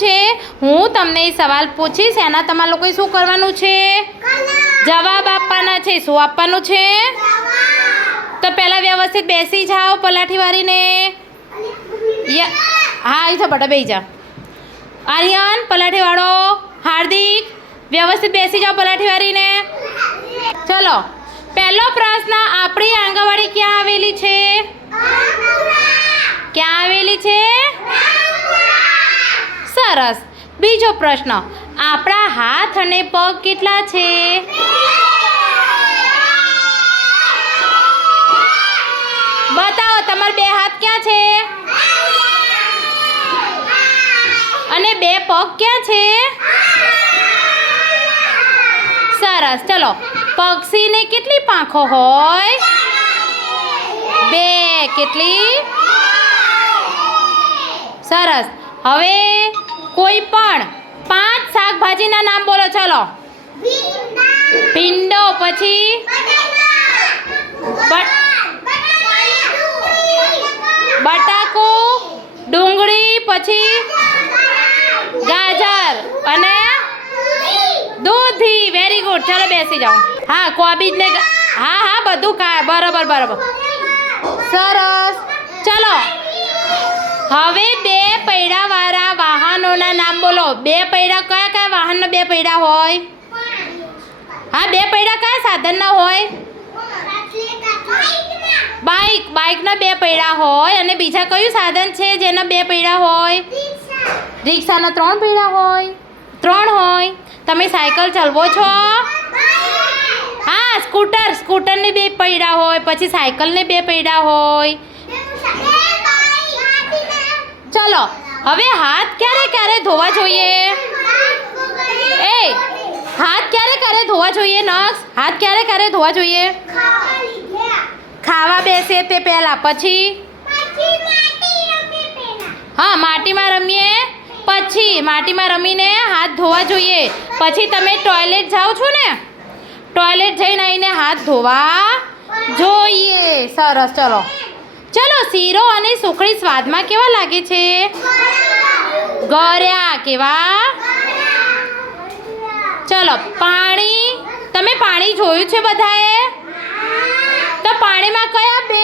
છે? હું તમને એ સવાલ પૂછીશ એના તમારા લોકોએ શું કરવાનું છે? જવાબ આપવાના છે. શું આપવાનું છે? તો પહેલાં વ્યવસ્થિત બેસી જાઓ પલાઠી વાળીને હા આવી જાઓ બટા બેસી જાઓ આર્યન પલાઠી વાળો હાર્દિક વ્યવસ્થિત બેસી જાઓ પલાઠી વાળીને ચલો પહેલો પ્રશ્ન આપણી આંગણવાડી ક્યાં આવેલી છે? ક્યાં આવેલી છે? સરસ. બીજો પ્રશ્ન, આપણા હાથ અને પગ કેટલા છે? બતાવો, તમારા બે હાથ ક્યાં છે? અને બે પગ ક્યાં છે? સરસ, ચલો. પક્ષીને કેટલી પાંખો હોય? બે. કેટલી? સરસ. હવે કોઈ પણ પાંચ શાકભાજીના નામ બોલો ચલો. ભીંડો પછી બટ બટાકું ડુંગળી પછી ગાજર અને દૂધી. વેરી ગુડ ચાલો બેસી જાઓ. હા કોબીજ ને હા હા બધું ખા બરાબર બરાબર. સરસ. ચલો. હવે બે પૈડાવાળા વાહનોના નામ બોલો. બે પૈડા કયા કયા વાહનના બે પૈડા હોય? હા, બે પૈડા કયા સાધનના હોય? બાઇક. બાઇકના બે પૈડા હોય અને બીજા કયું સાધન છે જેના બે પૈડા હોય? રિક્ષાના ત્રણ પૈડા હોય. ત્રણ હોય. તમે સાયકલ ચલવો છો? હા, સ્કૂટર. સ્કૂટરને બે પૈડા હોય, પછી સાયકલને બે પૈડા હોય. ચલો, હવે હાથ ક્યારે ક્યારે ધોવા જોઈએ? એ, હાથ ક્યારે ક્યારે ધોવા જોઈએ, નક્સ? હાથ ક્યારે ક્યારે ધોવા જોઈએ? ખાવા બેસે તે પહેલાં, પછી? હા, માટીમાં રમીએ? પછી, માટીમાં રમીને હાથ ધોવા જોઈએ. પછી તમે ટોયલેટ જાઓ છો ને? ટોયલેટ જઈને આવીને હાથ ધોવા જોઈએ. સરસ, ચલો. ચલો, શીરો અને સુખડી સ્વાદમાં કેવા લાગે છે? ગર્યા કેવા? ચલો, પાણી. તમે પાણી જોયું છે બધાએ? તો પાણીમાં કયા બે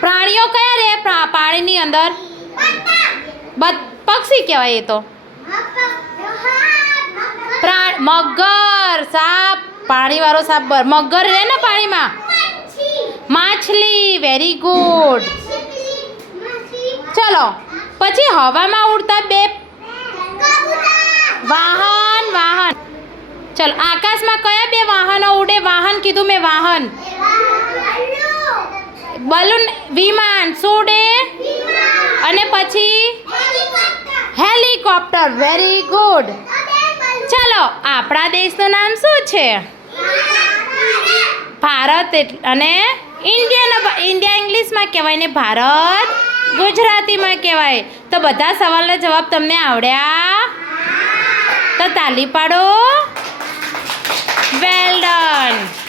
પ્રાણીઓ કયા રહે? પાણીની અંદર? પક્ષી કહેવાય એ તો. મગર, સાપ. પાણીવાળો સાપ મગર રહે ને પાણીમાં? માછલી વેરી ગુડ ચલો પછી હવામાં ઉડતા બે વાહન વાહન. ચલો આકાશમાં કયા બે વાહનો ઉડે? વાહન કીધું મેં વાહન. બલૂન વિમાન. શું ઉડે? અને પછી હેલિકોપ્ટર. વેરી ગુડ ચલો આપણા દેશનું નામ શું છે? ભારત એટલે અને ઇન્ડિયાના ઇન્ડિયા ઇંગ્લિશમાં કહેવાય ને ભારત, ગુજરાતીમાં કહેવાય. તો બધા સવાલના જવાબ તમને આવડ્યા? તો તાલી પાડો. Well done